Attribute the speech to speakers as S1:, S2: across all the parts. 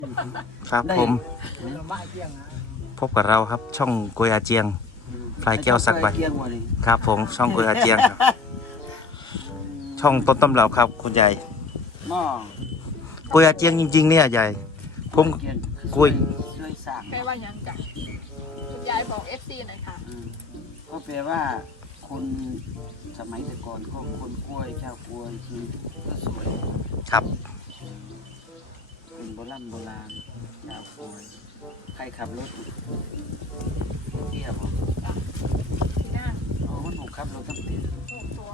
S1: ครับผมพบกับเราครับช่องโกยอาเจียงปลายแก้วสักใบครับผมช่องโกยอาเจียงครับช่องต้นตำรับครับคุณใหญ่โกยอาเจียงจริงๆเนี่ยใหญ่ผมโกย
S2: ช่วยสั่ง
S3: แปลว่ายังจ้ะคุณยายบอก FC หน่อยค่ะ
S2: ก็แปลว่าคนสมัยแต่ก่อนก็คนกล้วยชาวกล้วยคือก็สวย
S1: ครับ
S2: เป็นโบราณชาวกล้วยใครขับรถเที่ยวบอก
S3: ทีหน้า
S2: อ๋อมันถูกขับรถทั้งปี
S3: ถูกตัว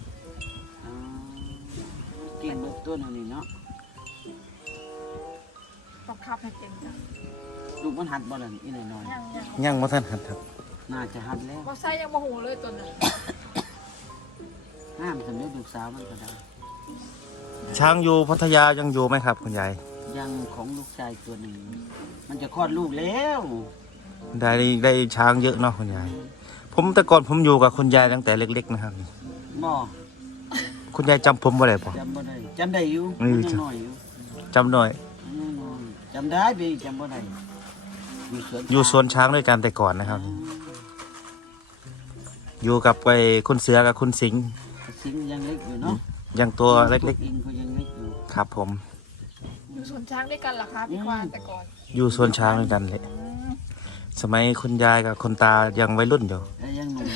S2: เก่งรถตัวนึงนี่เนาะ
S3: ต้องขับให้เก่งจ้ะ
S2: ลูกมันหัดบอลอีหน่อย
S3: ยัง
S1: ย่างมาท่านหัดครับ
S2: น่าจะหัดแล้ว
S3: บ่ใส่ยังโมโหเลยตัวนั้น
S2: ห้ามสำเร็จลูกสาวมันก็ได้
S1: ช้างอยู่พัทยายังอยู่ไหมครับคุณใหญ่
S2: ยังของลูกชายตัวหนึ่งมันจะคลอดลูกแล้ว
S1: ได้ช้างเยอะเนาะคุณยายผมแต่ก่อนผมอยู่กับคุณยายตั้งแต่เล็กๆนะครับ
S2: หม้อ
S1: คุณยายจำผมบ่ได้ปะ
S2: จำบ่ได้จำได้อยู่
S1: อืม
S2: ยังน้อยอยู่
S1: จำหน่อย
S2: น้อยจำได้ไปจำบ่ได้
S1: อยู่สวนช้างด้วยกันแต่ก่อนนะครับ อยู่กับไปคุณเสือกับคุณสิงห์
S2: สิงยังเล็กอยู่เนาะ
S1: ยังตัวเล็ก
S2: อิงเขายังเล็กอยู่
S1: ๆครับผม
S3: อยู่สวนช้างด้วยกันเหรอคะพี่ควานแต่ก่อน
S1: อยู่สวนช้างด้วยกันเลย สมัยคุณยายกับคุณตายังวัยรุ่นอยู่
S2: แต่ยังหนุ่ม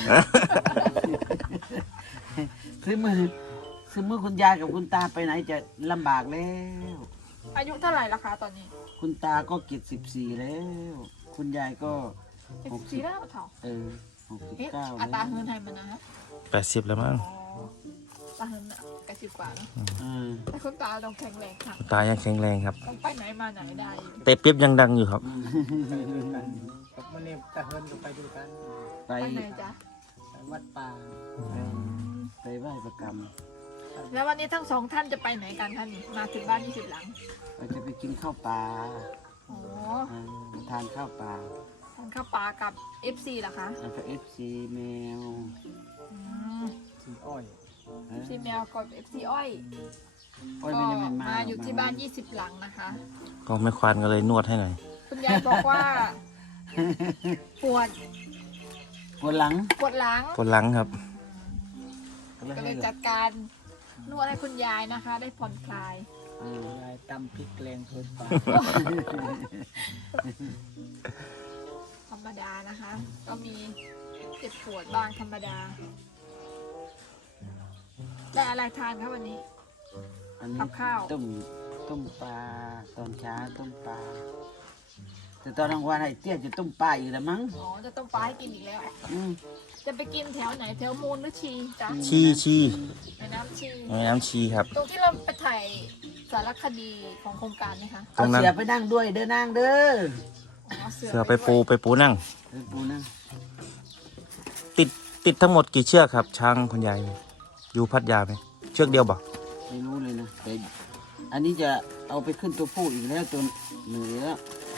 S2: คือมือคุณยายกับคุณตาไปไหนจะลำบากแล้ว
S3: อายุเท่าไหร่ละคะตอนนี้
S2: คุณตาก็74แล้ว คุณยายก็
S3: 74แล้วเถ่า
S2: เออ
S3: เอ๊ะ
S2: 69
S3: อัตรา
S2: แล้ว
S3: เฮิร์นไทยมันนะฮะ
S1: 80แล้วมั้ง
S3: อ๋อตาเฮิร์นอ่ะ80กว่าเนอะ
S2: เออ
S3: แต่คุณตาต้องแข็งแรงค่ะ
S1: คุณตายังแข็งแรงครับ
S3: ต้องไปไหนมาไหนได้อยู่
S1: เตะเปียบยังดังอยู่ครับ
S4: กับมันนี่ตะเฮินก็ไปดูกัน
S2: ไป
S3: ไปไหนจ๊ะ
S4: ไปวัดป่า
S2: ไปไหว้ประกรรม
S3: แล้ววันนี้ทั้งสองท่านจะไปไหนกันท่านนี่มาถึงบ้าน20หลัง
S2: เราจะไปกินข้าวปลา
S3: โอ้
S2: ทานข้าวปลา
S3: ทานข้าวปลากับ FC เหรอคะ
S2: แล้วก็ FC แมว
S3: อืม
S4: สีอ้อย
S3: FC แมวกับ FC อ้อย
S2: โอ้ย
S3: ก็
S2: ไม่ได้มัน
S3: มาอยู่ที่บ้าน20หลังนะคะ
S1: ก็ไม่ควานก็เลยนวดให้หน่อย
S3: คุณยายบอกว่า ปวด
S2: ปวดหลัง
S3: ปวดหลัง
S1: ปวดหลังครับ
S3: ก็เลยจัดการนวดให้คุณยายนะคะ ได้ผ่อนคลาย
S4: ยายตำพริกแกงเพิ่นป่า
S3: ธรรมดานะคะ ก็มีเจ็บปวดบ้างธรรมดาได้อะไรทานคะวันนี้
S2: อันนี้
S3: กับข้าว
S2: ต้มปลาตอนเช้าต้มปลาแต่ตอนกลางวันไอ้เตี้ยจะต้มปลาอยู่แล้วมั้ง
S3: อ๋อจะต้มปลาให้กินอีกแล้ว
S2: อืม
S3: จะไปกินแถวไหนแถวมูลหรือชีจ้ะ
S1: ชี
S3: แม่น้ำชี
S1: แม่น้ำชีครับ
S3: ตรงที่เราไปถ่ายสารคดีของโครงการนะคะ
S1: ตร
S2: เอา
S1: งนั้น
S2: เสียไปนั่งด้วยเด้อนางเด้อ
S3: อ๋อ
S1: เสือไปปูนั่ง
S2: เออปูนั่ง
S1: ติดทั้งหมดกี่เชือกครับ ช้างคุณยายอยู่พัทยาไหมเชือกเดียวบ่
S2: ไม่รู้เลยนะแต่อันนี้จะเอาไปขึ้นตัวผู้อีกแล้วตัวเหนือ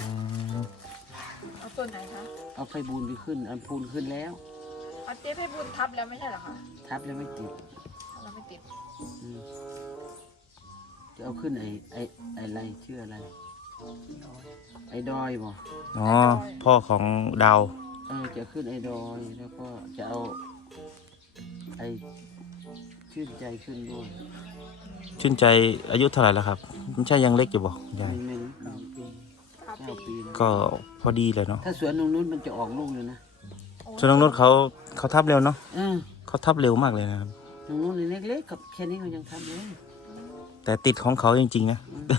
S3: เอาตัวไหนคะ
S2: เอาไฟบูนไปขึ้นอันพูนขึ้นแล้ว
S3: เอาเจ๊ให้บุญทับแล้วไม่ใช่เหรอคะ
S2: ทับแล้วไม่ติด
S3: เราไม่ติด
S2: อืมจะเอาขึ้นไอ้อะไรชื่ออะไร ไอ้ดอยบ่
S1: อ๋อพ่อของดาว
S2: จะขึ้นไอ้ดอยแล้วก็จะเอาไอ้ชื่นใจขึ้นด้วย
S1: ชื่นใจอายุเท่าไหร่แล้วครับไม่ใช่ยังเล็กอยู่บ่ยาย
S2: ไม่รู้
S3: ครับ
S2: 9 ปีแล้ว
S1: ก็พอดีเลยเนาะ
S2: ถ้าสวนตรงนู้นมันจะออกลูกเลยนะ
S1: ส่วนน้องนุชเขาทับเร็วเนาะ
S2: เออ
S1: เขาทับเร็วมากเลยนะครับ
S2: ตรงนู้นเล็กๆกับแค่นี้มันยังทำเลย
S1: แต่ติดของเขาจริงๆนะ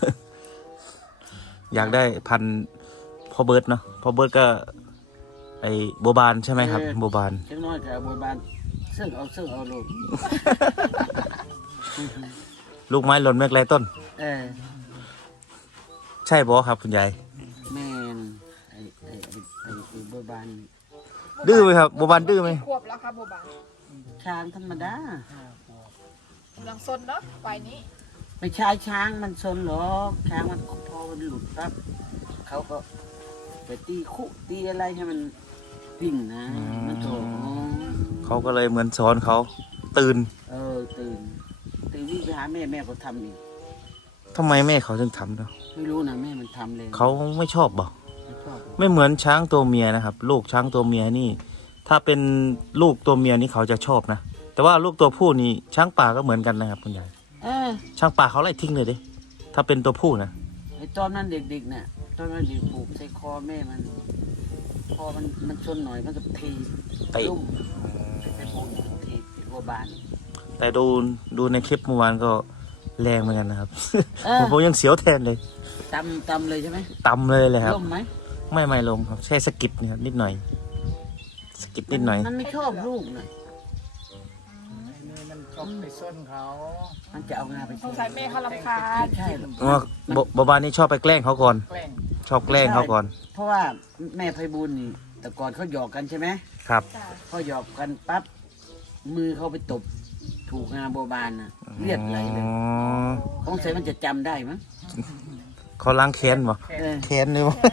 S1: อยากได้พันธุ์พ่อเบิร์ดเนาะพ่อเบิร์ดก็ไอโบบานใช่ไหมครับโบบาน
S2: จังน้อยกับบัวบานเสื่องเอาลูก
S1: ลูกไม้หล่นแมกไรต้น
S2: เออ
S1: ใช่บอครับคุณยาย
S2: แม่นไอ้บัวบาน
S1: ดื้อไหมครับโบบานดื้อไหม
S3: ขวบแล้วค่ะโบบาน
S2: ช้างธรรมดา
S3: กำลังซนเนาะไปนี้
S2: ไม่ใช่ช้างมันชนหรอกช้างมันพอมันหลุดปั๊บเขาก็ไปตีคุตีอะไรให้มันวิ่งนะมันโถ
S1: เขาก็เลยเหมือนสอนเขาตื่น
S2: ตื่นวิ่งไปหาแม่ก็ทำอีก
S1: ทำไมแม่เขาถึงทำเนาะ
S2: ไม่รู้นะแม่มันทำเลย
S1: เขาไม่ชอบบ่
S2: ไม่ชอบ
S1: ไม่เหมือนช้างตัวเมียนะครับ ลูกช้างตัวเมียนี่ ถ้าเป็นลูกตัวเมียนี่เขาจะชอบนะ แต่ว่าลูกตัวผู้นี่ช้างป่าก็เหมือนกันนะครับคุณยาย
S2: เออ
S1: ช้างป่าเขาไล่ทิ้งเลยดิถ้าเป็นตัวผู้นะ
S2: ไอ้ตอนนั้นเด็กๆเนี่ยตอนนั้นเด็กผูกใส่คอแม่มันคอมันชนหน่อยมันก็ที
S1: เตะ
S2: ลุ่มไปผูกทีหัวบาน
S1: แต่ดูในคลิปเมื่อวานก็แรงเหมือนกันนะครับ
S2: เออ
S1: ผมยังเสียวแทนเลย
S2: ตำเลยใช่ไหม
S1: ตำเลยเลยครับ
S2: ล่มไหม
S1: ไม่ลมครับแค่สะกิดเนี่ยครับนิดหน่อยสะกิดนิดหน่อย
S2: มันไม่ชอบลูกนะ
S4: นี่มันชอบไปส้นเขา
S2: มันจะเอางาไป
S3: สงสัยแม่เขารำคาญ
S2: ใช่หรอก
S1: ว่าบบานนี่ชอบไปแกล้งเขาก่อน
S4: แกล้ง
S1: ชอบแกล้งเขาก่อน
S2: เพราะว่าแม่ไพบูลย์นี่ แต่ก่อนเขาหยอกกันใช่ไหม
S1: ครับ
S3: จ้ะ
S2: พอหยอกกันปั๊บมือเขาไปตบถูกงาโบบานนะเลือดไหลเลย
S1: อ๋อ
S2: สงสัยมันจะจำได้มั้ง
S1: เขาล้างแค้นบ่
S2: เออ
S1: แค้นเลยวะ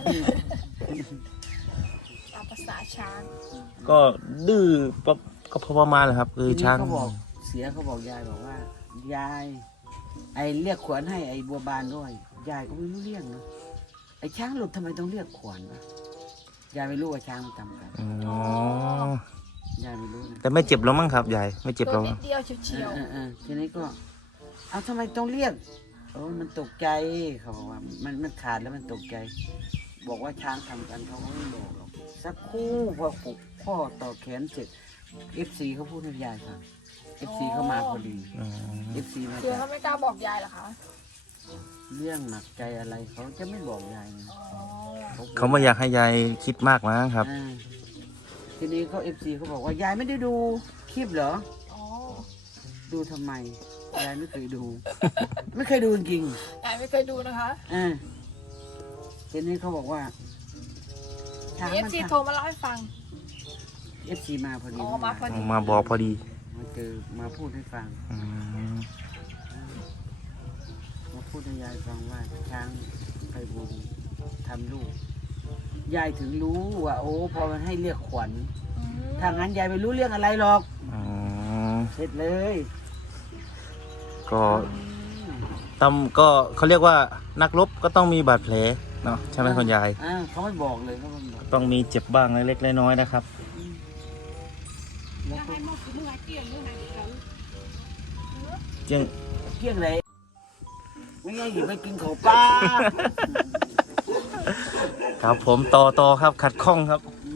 S3: ตามภาษาช้าง
S1: ก็ดื้อก็พอประมาณแหละครับ คือ
S2: ทีนี้
S1: ช้าง
S2: เขาบอกเสียเขาบอกยายบอกว่า ยาย ไอเรียกขวัญให้ไอบัวบานด้วยยายก็ไม่รู้เรื่องนะไอช้างหลุดทำไมต้องเรียกขวัญวะยายไม่รู้ว่าช้างมันทำกัน
S1: อ๋อ
S2: ยายไม่รู้นะ
S1: แต่ไม่เจ็บแล้วมั้งครับยายไม่เจ็บ
S3: ตั
S1: แล้ว ว
S3: นิดเดียวเฉียว
S2: ทีนี้ก็เอาทำไมต้องเรียกโอ้มันตกใจเขาบอกว่ามันขาดแล้วมันตกใจ บอกว่าช้างทำกันเขาก็ไม่บอกหรอกสักครู่พอปลุกพ่อต่อแขนเสร็จ FC เขาพูดให้ยายฟัง FC เขามาพอดี
S1: อืม
S2: FC มา
S3: ๆคือ
S2: จาก
S3: เขาไม่กล้าบอกยายเหรอคะ
S2: เรื่องหนักใจอะไรเขาจะไม่บอกยายนะ
S3: อ๋อ
S1: เขาไม่อยากให้ยายคิดมากมั้งครับ
S2: อ่าทีนี้เขา FC เขาบอกว่ายายไม่ได้ดูคลิปเหรอ
S3: อ๋อ
S2: ดูทำไมยายไม่เคยดู ไม่เคยดูจริง
S3: ยายไม่เคยดูนะคะ
S2: ๆทีนี้เขาบอกว่าช้าง
S3: เอฟ
S2: มัน
S3: ซี
S2: ทำ
S3: โทรมาเล่าให้ฟัง
S2: FC มาพอดี
S3: อ๋อมาพอดี
S1: มาบอกพอดี
S2: มาเจอมาพูดให้ฟัง
S1: อืม
S2: มาพูดให้ยายฟังว่าช้างไปบุญทำลูกยายถึงรู้ว่า โอ้พอมันให้เรียกขวัญ
S3: อืม
S2: ถ้างั้นยายไม่รู้เรื่องอะไรหรอก
S1: อืม
S2: เสร็จเลย
S1: ก็ตำก็เขาเรียกว่านักรบก็ต้องมีบาดแผลเนาะใช่ไหมคุณยาย
S2: เขาไม่บอกเลยเขาไม่บอก
S1: ต้องมีเจ็บบ้างเล็กๆน้อยๆนะครับ
S2: แล้วก็
S1: จึง
S2: เกี่ยงเลยไม่งั้นอยู่ไปกินของป้า
S1: ครับผมต่อครับขัดข้องครับ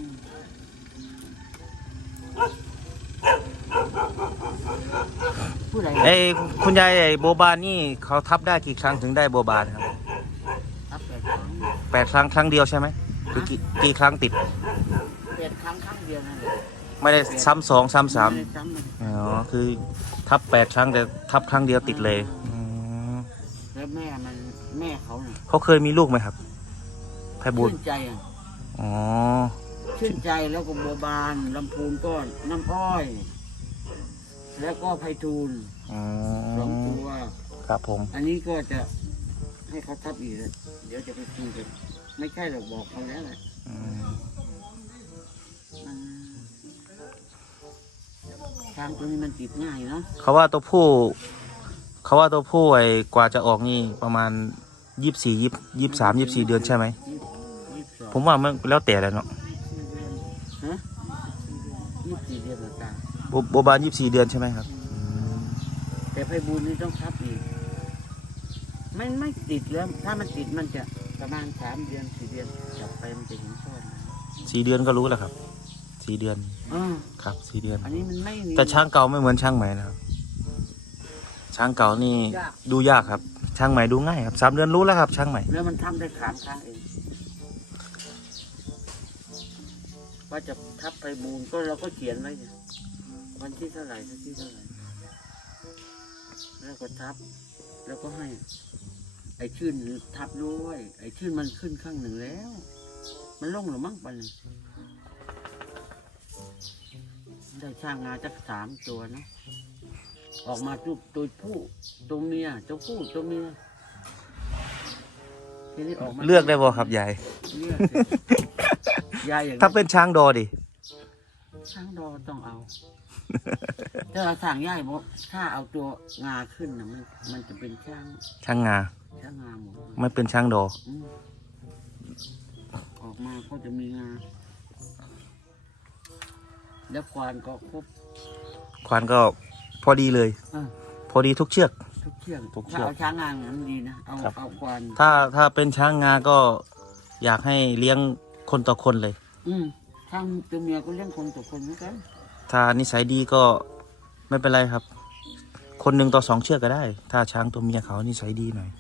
S2: พูดอะไร
S1: เอ้ยคุณยายไอ้โบบานนี่เขาทับได้กี่ครั้งถึงได้โบบานครับ
S2: ครับ
S1: 8 ครั้งครั้งเดียวใช่ไหมหรือกี่ครั้งติด
S2: 8 ครั้งครั้งเดียวนั่นแหละ
S1: ไม่ได้ซ้ำสองซ้ำสาม
S2: ไได้ซ้ำเลย
S1: อ๋อคือทับ8 ครั้งแต่ทับครั้งเดียวติดเลยอืม
S2: แล้วแม่เขาเนี่ย
S1: เขาเคยมีลูกไหมครับไพบุญ
S2: ชื่นใจอ่ะ
S1: อ๋อ
S2: ชื่นใจแล้วก็บัวบานลำพูนก็น้ำอ้อย แล้วก็ไพฑูรย์
S1: อ๋อ
S2: สองตัว
S1: ครับผม
S2: อันนี้ก็จะให้เขาทับอีกเลยเดี๋ยวจะไปคุยกันไม่ใช่หรอกบอกเขาแล้วแหละ
S1: อืม
S2: ช้างตัวนี้มันติดง่ายเนาะ
S1: เขาว่าตัวผู้ไอ้กว่าจะออกนี่ประมาณ23-24 เดือนใช่ไหม
S2: 22
S1: ผมว่ามันแล้วแต่แหละเนาะ
S2: ฮะ24 เดือนเหมือนกัน
S1: โบบาน24 เดือนใช่ไหมครับ
S2: แต่ไพบูลย์นี่ต้องทับอีกไม่ติดแล้ว ถ้ามันติดมันจะประมาณ3 เดือน 4 เดือนจับไปมันจะเห็นช่อ
S1: 4 เดือนก็รู้แล้วครับ4 เดือน
S2: อ่า
S1: ครับ4 เดือน
S2: อันนี้มันไม่มี
S1: แต่ช้างเก่าไม่เหมือนช้างใหม่นะครับ ช้างเก่านี่ดูยากครับ ช้างใหม่ดูง่ายครับ3 เดือนรู้แล้วครับ ช้างใหม่
S2: แล้วมันทำได้3 ครั้งเอง ว่าจะทับไพบูลย์ก็เราก็เขียนไว้เนี่ยวันที่เท่าไหร่แล้วก็ทับ แล้วก็ให้ ไอ้ชื่นทับด้วย ไอ้ชื่นมันขึ้นข้างหนึ่งแล้ว มันลงหรือมั้งไปเลยได้ช่างงาจัก3 ตัวนะออกมาตัวผู้ตัวเมียตัวผู้ตัวเมียทีนี้ออกมา
S1: เลือกได้บ่ครับยาย
S2: เลือกสิยายอย่าง
S1: ถ้าเป็นช้างดอดิ
S2: ช้างดอต้องเอา ถ้าเราสั่งย่ายบอกถ้าเอาตัวงาขึ้นนะมันจะเป็นช้าง
S1: ช้างงา
S2: ช้างงาหมด
S1: ไม่เป็นช้างดอ
S2: อืมออกมาก็จะมีงาแล้วควานก็ครบ
S1: ควานก็พอดีเลย
S2: อ่ะ
S1: พอดีทุกเชือก
S2: ทุกเชือก
S1: ทุกเชื
S2: ถ้า
S1: อก
S2: เอาช้างงาอย่างนั้นดีนะเอา
S1: ครับ
S2: เอาควาน
S1: ถ้าเป็นช้างงาก็อยากให้เลี้ยงคนต่อคนเลย
S2: ช้างตัวเมียก็เลี้ยงคนต่อคนเหมือนกัน
S1: ถ้านิสัยดีก็ไม่เป็นไรครับ คนหนึ่งต่อสองเชือกก็ได้ ถ้าช้างตัวเมียเขานิสัยดีหน่อย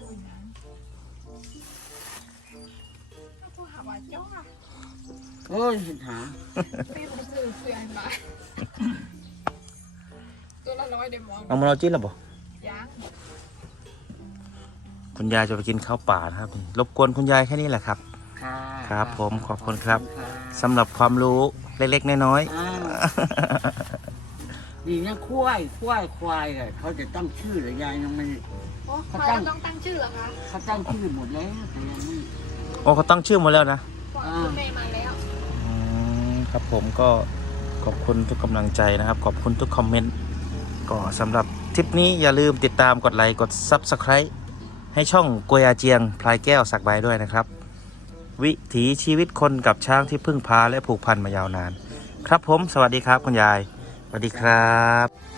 S3: ผู้หาว่าจ้า
S2: โอ้ยเห็นหา
S3: พี่ผมซื้อเพื่อนมาตัวละ100เดมอน
S1: เอามาเราจิ้นหรอบ่
S3: ยัง
S1: คุณยายจะไปกินข้าวป่านะครับ รบกวนคุณยายแค่นี้แหละครับ
S2: ค่ะ
S1: ครับผมขอบคุณครับ
S2: ขอณ
S1: สำหรับความรู้เล็กๆน้อย
S2: อ้าวดีนะควายอะเขาจะตั้งชื่อหรือยายยังไม่
S3: โอ้
S2: เขา
S3: เขา
S2: ตั้ง
S3: ต้องตั้งชื่อเหรอคะ
S2: เขาตั้งชื่อหมดแล้วแต่ยังไม่
S1: ๆ โอ้เขาตั้งชื่อหมดแล้วนะ
S3: ก่อนคุณแม่มาแล้ว
S1: ครับผมก็ขอบคุณทุกกำลังใจนะครับ ขอบคุณทุกคอมเมนต์ก็สำหรับทริปนี้อย่าลืมติดตามกดไลค์กด Subscribe ให้ช่องกวยอาเจียงพลายแก้วสักใบด้วยนะครับ วิถีชีวิตคนกับช้างที่พึ่งพาและผูกพันมายาวนาน ครับผมสวัสดีครับคุณยาย สวัสดีครับ